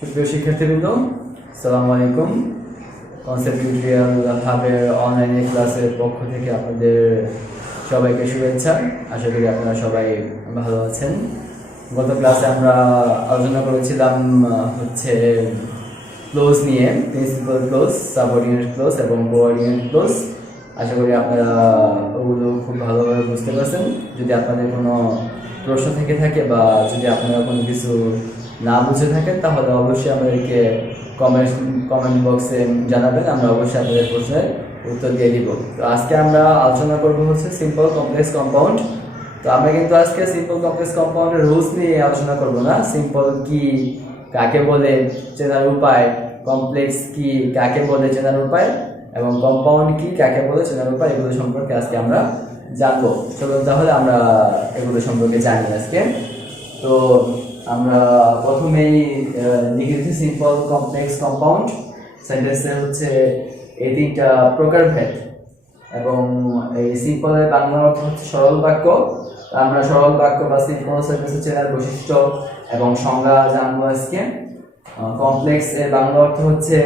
সুপ্রিয় শিক্ষার্থীবৃন্দ, আসসালামু আলাইকুম। কনসেপ্ট টিউটোরিয়াল হাবের অনলাইনে ক্লাসের পক্ষ থেকে আপনাদের সবাইকে শুভেচ্ছা। আশা করি আপনারা সবাই ভালো আছেন। গত ক্লাসে আমরা আলোচনা করেছিলাম হচ্ছে ক্লোজ নিয়ে, প্রিন্সিপাল ক্লোজ, সাবঅর্ডিনেট ক্লোজ এবং কোঅর্ডিনেট ক্লোজ। আশা করি আপনারা ওগুলো খুব ভালোভাবে বুঝতে পারছেন। যদি আপনাদের কোনো প্রশ্ন থেকে থাকে বা যদি আপনারা কোনো কিছু না বুঝে থাকেন তাহলে অবশ্যই আমাদেরকে কমেন্ট বক্সে জানাবেন, আমরা অবশ্যই আপনাদের প্রশ্নের উত্তর দিয়ে দিব। তো আজকে আমরা আলোচনা করব হচ্ছে সিম্পল কমপ্লেক্স কম্পাউন্ড। তো আমরা কিন্তু আজকে সিম্পল কমপ্লেক্স কম্পাউন্ডের রুলস নিয়ে আলোচনা করব না। সিম্পল কি, কাকে বলে, চেনার উপায়, কমপ্লেক্স কি, কাকে বলে, চেনার উপায় এবং কম্পাউন্ড কি, কাকে বলে, চেনার উপায়, এগুলো সম্পর্কে আজকে আমরা জানবো। চলুন তাহলে আমরা এগুলো সম্পর্কে জানি আজকে। তো আমরা প্রথমেই লিখেছি সিম্পল কমপ্লেক্স কম্পাউন্ড। সেন্টেন্সের হচ্ছে এই তিনটা প্রকারভেদ এবং এই সিম্পলের বাংলা অর্থ হচ্ছে সরল বাক্য। আমরা সরল বাক্য বা সিম্পল সেন্টেন্সের চেনার বৈশিষ্ট্য এবং সংজ্ঞা জানবো আজকে। কমপ্লেক্স এর বাংলা অর্থ হচ্ছে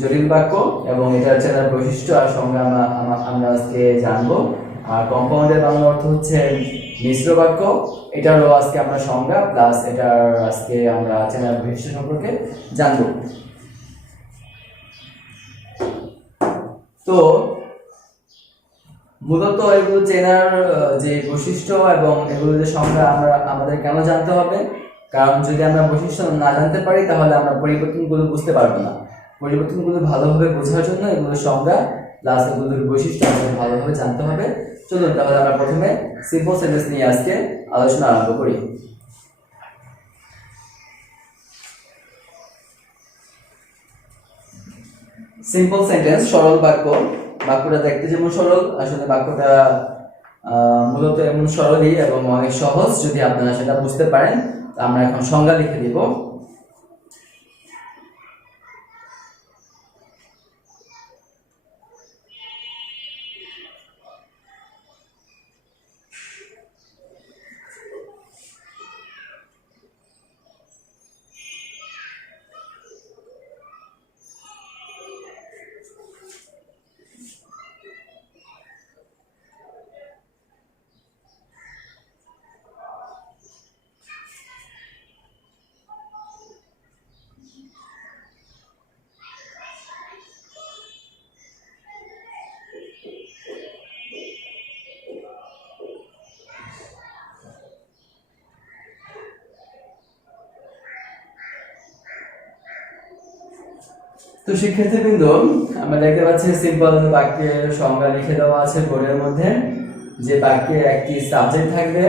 জটিল বাক্য এবং এটার চেনার বৈশিষ্ট্য আর সংজ্ঞা আমরা আজকে জানবো। আর কম্পাউন্ডের বাংলা অর্থ হচ্ছে মিশ্র বাক্য, এটারও আজকে আমরা সংজ্ঞা প্লাস এটার আজকে আমরা চেনার বৈশিষ্ট্য সম্পর্কে জানবো। তো মূলত এগুলো চেনার যে বৈশিষ্ট্য এবং এগুলো যে সংজ্ঞা আমাদের কেন জানতে হবে, কারণ যদি আমরা বৈশিষ্ট্য না জানতে পারি তাহলে আমরা পরিবর্তনগুলো বুঝতে পারবো না। পরিবর্তনগুলো ভালোভাবে বোঝার জন্য এগুলোর সংজ্ঞা প্লাস এগুলোর বৈশিষ্ট্য আমাদের ভালোভাবে জানতে হবে। চলুন তাহলে আমরা প্রথমে সিম্পল সেন্টেন্স নিয়ে আজকে আলোচনা আরম্ভ করি। সিম্পল সেন্টেন্স, সরল বাক্য। বাক্যটা দেখতে যেমন সরল, আসলে বাক্যটা মূলত এমন সরলই এবং অনেক সহজ যদি আপনারা সেটা বুঝতে পারেন। আমরা এখন সংজ্ঞা লিখে দিব। তো শিক্ষার্থীবৃন্দ, আমরা দেখতে পাচ্ছি সিম্পল বাক্যের সংজ্ঞা লিখে দেওয়া আছে বোর্ডের মধ্যে। যে বাক্যে একটি সাবজেক্ট থাকবে,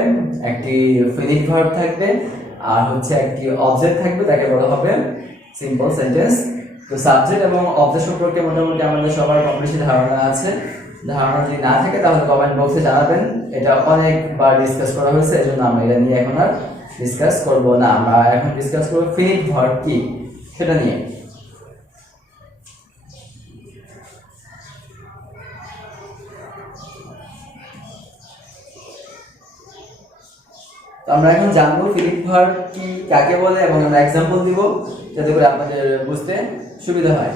একটি ফিনিট ভার্ব থাকবে আর হচ্ছে একটি অবজেক্ট থাকবে, তাকে বলা হবে সিম্পল সেন্টেন্স। তো সাবজেক্ট এবং অবজেক্ট সম্পর্কে মোটামুটি আমাদের সবার কম বেশি ধারণা আছে। ধারণা যদি না থাকে তাহলে কমেন্ট বক্সে জানাবেন। এটা অনেকবার ডিসকাস করা হয়েছে, এজন্য আমরা এটা নিয়ে এখন আর ডিসকাস করব না। আমরা এখন ডিসকাস করব ফিনিট ভার্ব কি সেটা নিয়ে। আমরা এখন জানবো ফিনিট ভার্ব কি, কাকে বলে এবং আমরা एग्जांपल দিব যাতে করে আপনাদের বুঝতে সুবিধা হয়।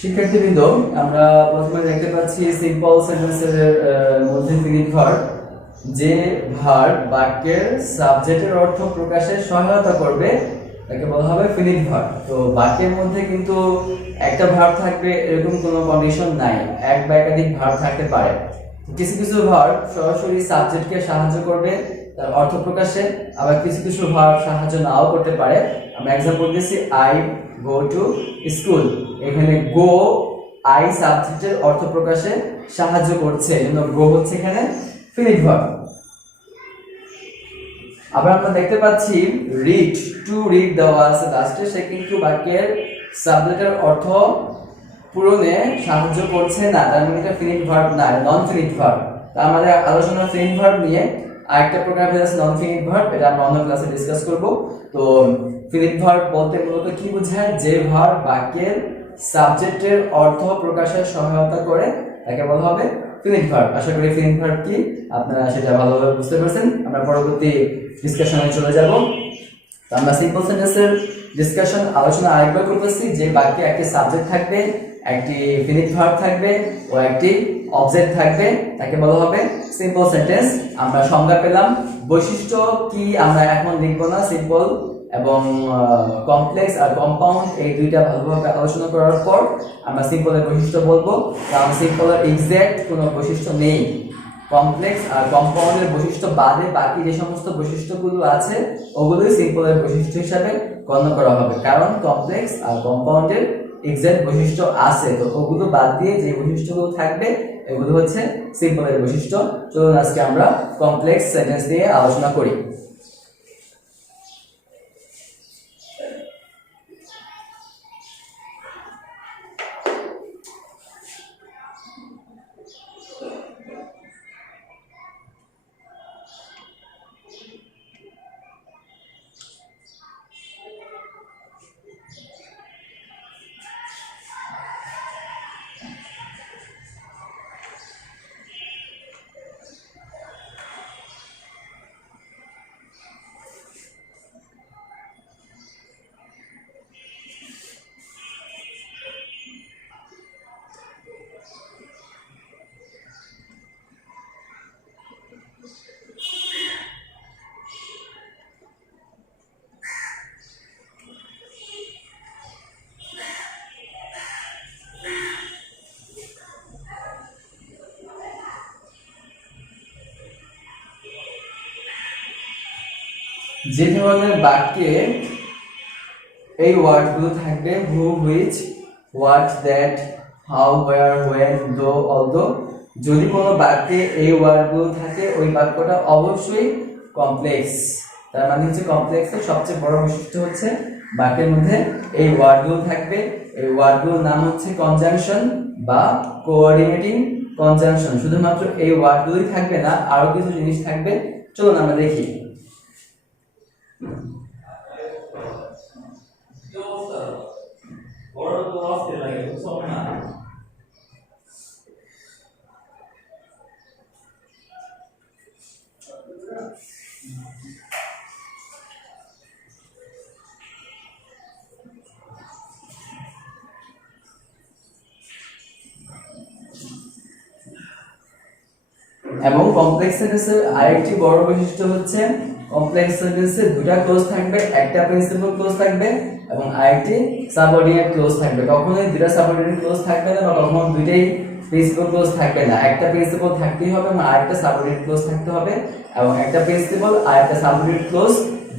শিক্ষার্থীবৃন্দ, আমরা প্রথমে দেখতে পাচ্ছি সিম্পল সেন্টেন্সের মধ্যে ফিনিট ভার্ব, যে ভার্ব বাক্যের সাবজেক্টের অর্থ প্রকাশে সহায়তা করবে তাকে বলা হবে ফিনিট ভার্ব। তো বাক্যের মধ্যে কিন্তু একটা ভার্ব থাকবে এরকম কোনো কন্ডিশন নাই, এক বা একাধিক ভার্ব থাকতে পারে। কিছু কিছু ভার্ব সরাসরি সাবজেক্টকে সাহায্য করবে তার অর্থ প্রকাশে, আবার কিছু কিছু ভার্ব সাহায্য নাও করতে পারে। আমরা एग्जांपल দিচ্ছি আই গো টু স্কুল, এখানে গো আই সাবজেক্টের অর্থ প্রকাশে সাহায্য করছে, এজন্য গো হচ্ছে এখানে ফিনিট ভার্ব। আবার আমরা দেখতে পাচ্ছি রিড, টু রিড দেওয়া আছে লাস্টে, সে কিন্তু বাক্যের সাবজেক্টের অর্থ পূরণে সাহায্য করছে না, তার মানে এটা ফিনিট ভার্ব না, নন ফিনিট ভার্ব। তা আমাদের আলোচনা ফিনিট ভার্ব নিয়ে, আরেকটা প্রকার আছে নন ফিনিট ভার্ব, এটা আমরা অন্য ক্লাসে ডিসকাস করব। তো ফিনিট ভার্ব বলতে মূলত কি বোঝায়, যে ভার্ব বাক্যের সাবজেক্টের অর্থ প্রকাশে সহায়তা করে তাকে বলা হবে ফিনিট ভার্ব। আশা করি ফিনিট ভার্ব কি আপনারা সেটা ভালোভাবে বুঝতে পারছেন। আমরা পরবর্তী ডিসকাশনে চলে যাব। তো আমরা সিম্পল সেন্টেন্সের ডিসকাশন আলোচনা আরেকবার করতেছি, যে বাক্যে একটি সাবজেক্ট থাকবে, একটি ফিনিট ভার্ব থাকবে ও একটি অবজেক্ট থাকবে, তাকে বলা হবে সিম্পল সেন্টেন্স। আমরা সংজ্ঞা পেলাম। বৈশিষ্ট্য কি আমরা এখন লিখব না, সিম্পল এবং কমপ্লেক্স আর কম্পাউন্ড এই দুইটা ভালোভাবে আলোচনা করার পর আমরা সিম্পলের বৈশিষ্ট্য বলবো, কারণ সিম্পলের এক্সাক্ট কোনো বৈশিষ্ট্য নেই। কমপ্লেক্স আর কম্পাউন্ডের বৈশিষ্ট্য বাদে বাকি যে সমস্ত বৈশিষ্ট্যগুলো আছে ওগুলোই সিম্পলের বৈশিষ্ট্য হিসাবে গণ্য করা হবে, কারণ কমপ্লেক্স আর কম্পাউন্ডের এক্সাক্ট বৈশিষ্ট্য আছে, তো ওগুলো বাদ দিয়ে যে বৈশিষ্ট্যগুলো থাকবে এগুলো হচ্ছে সিম্পলের বৈশিষ্ট্য। চলুন আজকে আমরা কমপ্লেক্স সেন্টেন্স নিয়ে আলোচনা করি। যে ধরনের বাক্যে এই ওয়ার্ডগুলো থাকবে, who, which, what, that, how, where, when, though, although, যদি কোনো বাক্যে এই ওয়ার্ডগুলো থাকে ওই বাক্যটা অবশ্যই কমপ্লেক্স। তার মানে হচ্ছে কমপ্লেক্সের সবচেয়ে বড় বৈশিষ্ট্য হচ্ছে বাক্যের মধ্যে এই ওয়ার্ডগুলো থাকবে। এই ওয়ার্ডগুলোর নাম হচ্ছে কনজাংশন বা কোঅর্ডিনেটিং কনজাংশন। শুধুমাত্র এই ওয়ার্ডগুলোই থাকবে না, আরো কিছু জিনিস থাকবে, চলুন আমরা দেখি। এবং কমপ্লেক্স সেন্টেন্সের আরেকটি বড় বৈশিষ্ট্য হচ্ছে কমপ্লেক্স সেন্টেন্সে দুটো ক্লোজ থাকবে, একটা প্রিন্সিপাল ক্লোজ থাকবে এবং আরেকটি সাবঅর্ডিনেট ক্লোজ থাকবে। কখনোই দুটো সাবঅর্ডিনেট ক্লোজ থাকবে না, বা কখনো দুইটাই প্রিন্সিপাল ক্লোজ থাকবে না। একটা প্রিন্সিপাল থাকতেই হবে এবং আরেকটা সাবঅর্ডিনেট ক্লোজ থাকতে হবে, এবং একটা প্রিন্সিপাল আর একটা সাবঅর্ডিনেট ক্লোজ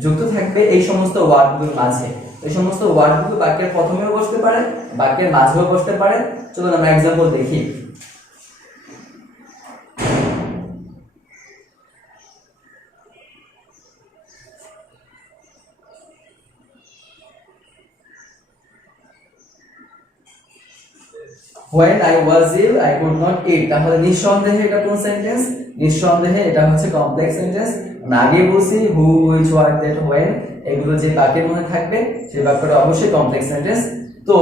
যুক্ত থাকবে এই সমস্ত ওয়ার্ডগুলোর মাঝে। এই সমস্ত ওয়ার্ডগুলো বাক্যের প্রথমেও বসতে পারে, বাক্যের মাঝেও বসতে পারে। চলুন আমরা एग्जांपल দেখি। When I was ill I could not eat, তাহলে নিঃসন্দেহে এটা কোন সেন্টেন্স? নিঃসন্দেহে এটা হচ্ছে কমপ্লেক্স সেন্টেন্স। আমরা আগে বলছি হু, হুইচ, হোয়াট, দ্যাট, হোয়েন এগুলো যে বাক্যের মধ্যে থাকবে সেই বাক্যটা অবশ্যই কমপ্লেক্স সেন্টেন্স। তো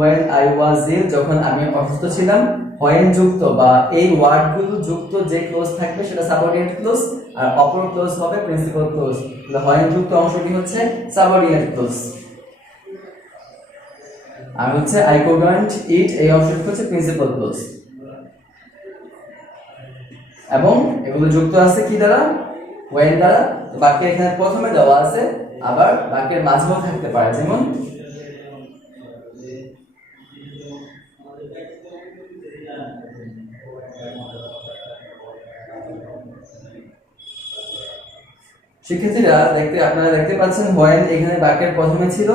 when I was ill, যখন আমি অসুস্থ ছিলাম, when যুক্ত বা এই ওয়ার্ডগুলো যুক্ত যে ক্লোজ থাকবে সেটা সাবঅর্ডিনেট ক্লোজ, আর অপর ক্লোজ হবে প্রিন্সিপাল ক্লোজ। তাহলে when যুক্ত অংশটি হচ্ছে সাবঅর্ডিনেট ক্লোজ, আর হচ্ছে I couldn't eat এই অংশটি হচ্ছে প্রিন্সিপাল ক্লোজ। এবং এগুলো যুক্ত আছে কি দ্বারা? when দ্বারা। বাক্যে এখানে প্রথমে দেওয়া আছে আবার বাক্যের মাঝেও থাকতে পারে। যেমন শিক্ষার্থীরা আপনারা দেখতে পাচ্ছেন when এখানে বাক্যের প্রথমে ছিল,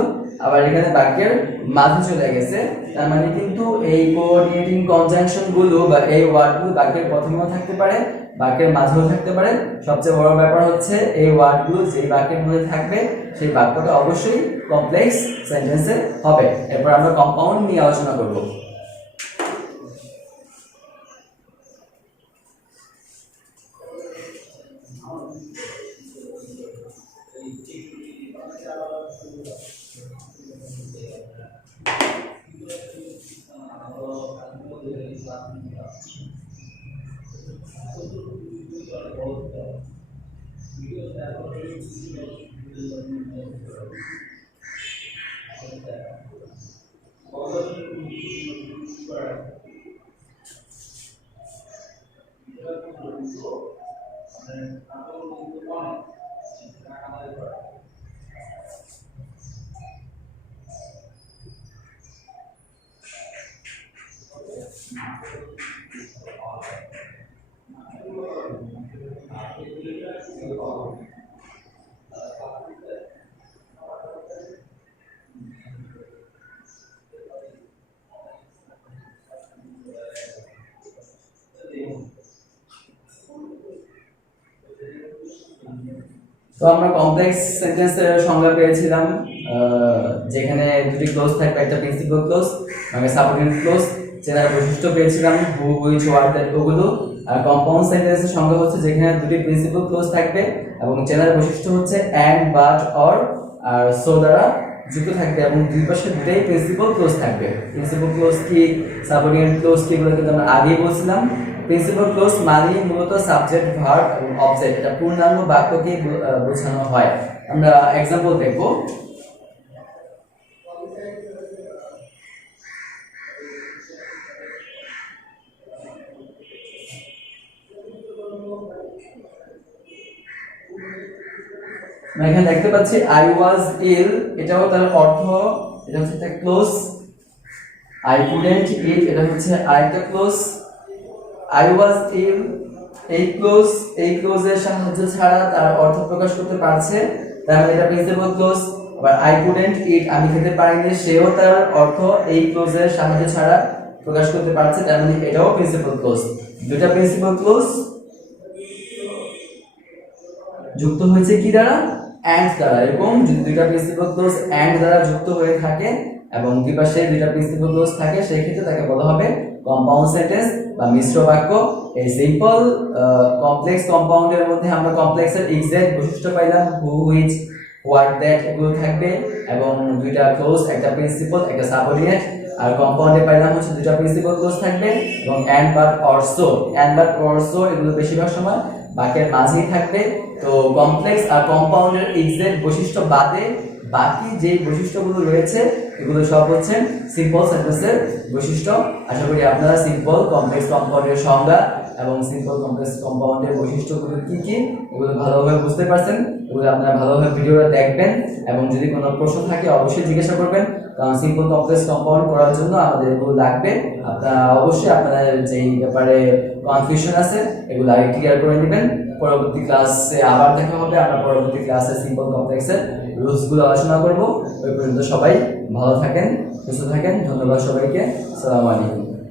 আবার এখানে বাক্যের মাঝে চলে গেছে। তার মানে কিন্তু এই কোঅর্ডিনেটিং কনজাংশন গুলো বা এই ওয়ার্ডগুলো বাক্যের প্রথমেও থাকতে পারে, বাক্যের মাঝেও থাকতে পারে। সবচেয়ে বড় ব্যাপার হচ্ছে এই ওয়ার্ডগুলো যেই বাক্যের মধ্যে থাকবে সেই বাক্যটা অবশ্যই কমপ্লেক্স সেন্টেন্সে হবে। এরপর আমরা কম্পাউন্ড নিয়ে আলোচনা করব। তো আমরা কমপ্লেক্স সেন্টেন্সের সংজ্ঞা পেয়েছিলাম, যেখানে দুটি ক্লোজ থাকবে, একটা প্রিন্সিপাল ক্লোজ মানে সাবঅর্ডিনেট ক্লোজ। চেনার বৈশিষ্ট্য পেয়েছিলাম হু, হুইচ, হোয়াট, দ্যাট, ওগুলো। আর কম্পাউন্ড সেন্টেন্সের সংজ্ঞা হচ্ছে যেখানে দুটি প্রিন্সিপাল ক্লোজ থাকবে এবং চেনার বৈশিষ্ট্য হচ্ছে অ্যান্ড, বাট, অর আর সো দ্বারা যুক্ত থাকবে এবং দুই পাশে দুটাই প্রিন্সিপাল ক্লোজ থাকবে। প্রিন্সিপাল ক্লোজ কি, সাবঅর্ডিনেট ক্লোজ কি, এগুলো কিন্তু আমরা আগেই বলছিলাম। প্রিন্সিপাল ক্লোজ মানে মূলত সাবজেক্ট, ভার্ব এবং অবজেক্ট, এটা পূর্ণাঙ্গ বাক্যকে বোঝানো হয়। আমরা एग्जांपल দেখব। আমরা এখানে দেখতে পাচ্ছি আই ওয়াজ ইল, এটাও তার অর্থ, এটা হচ্ছে একটা ক্লোজ। আই কুডন্ট ইট, এটা হচ্ছে আরেকটা ক্লোজ। I was ill, এই ক্লোজের সাহায্য ছাড়া তার অর্থ প্রকাশ করতে পারছে, তার মানে এটা প্রিন্সিপাল ক্লোজ। আবার I couldn't eat, আমি খেতে পারিনি, সেও তার অর্থ এই ক্লোজের সাহায্য ছাড়া প্রকাশ করতে পারছে, তার মানে এটাও প্রিন্সিপাল ক্লোজ। দুটো প্রিন্সিপাল ক্লোজ যুক্ত হয়েছে কি দ্বারা? and দ্বারা। এবং যদি দুটো প্রিন্সিপাল ক্লোজ and দ্বারা যুক্ত হয়ে থাকে এবং দুই পাশে দুটো প্রিন্সিপাল ক্লোজ থাকে, সেই ক্ষেত্রে তাকে বলা হবে কম্পাউন্ড সেন্টেন্স বা মিশ্র বাক্য। এই সিম্পল কমপ্লেক্স কম্পাউন্ডের মধ্যে আমরা কমপ্লেক্সের এক্সাক্ট বৈশিষ্ট্য পাইলাম, হু, হুইচ, হোয়াট, দ্যাট, এগুলো থাকবে এবং দুইটা ক্লোজ, একটা প্রিন্সিপাল, একটা সাবঅর্ডিনেট। আর কম্পাউন্ডে পাইলাম হচ্ছে দুইটা প্রিন্সিপাল ক্লোজ থাকবে এবং and, but, or so, and, but, or so এগুলো বেশিরভাগ সময় বাক্যের মাঝেই থাকবে। তো কমপ্লেক্স আর কম্পাউন্ডের এক্সাক্ট বৈশিষ্ট্য বাদে বাকি যে বৈশিষ্ট্যগুলো রয়েছে এগুলো সব হচ্ছে সিম্পল সেন্টেন্সের বৈশিষ্ট্য। আশা করি আপনারা সিম্পল কমপ্লেক্স কম্পাউন্ডের সংজ্ঞা এবং সিম্পল কমপ্লেক্স কম্পাউন্ডের বৈশিষ্ট্যগুলো কি কি এগুলো ভালোভাবে বুঝতে পারছেন। এগুলো আপনারা ভালোভাবে ভিডিওটা দেখবেন এবং যদি কোনো প্রশ্ন থাকে অবশ্যই জিজ্ঞাসা করবেন, কারণ সিম্পল কমপ্লেক্স কম্পাউন্ড করার জন্য আমাদের এগুলো লাগবে। আপনারা অবশ্যই আপনাদের যেই ব্যাপারে কনফিউশন আছে এগুলো আগে ক্লিয়ার করে নেবেন। পরবর্তী ক্লাসে আবার দেখা হবে, আমরা পরবর্তী ক্লাসে সিম্পল কমপ্লেক্সের রুলসগুলো আলোচনা করব। ওই পর্যন্ত সবাই ভালো থাকেন, সুস্থ থাকেন। ধন্যবাদ সবাইকে। আসসালামু আলাইকুম।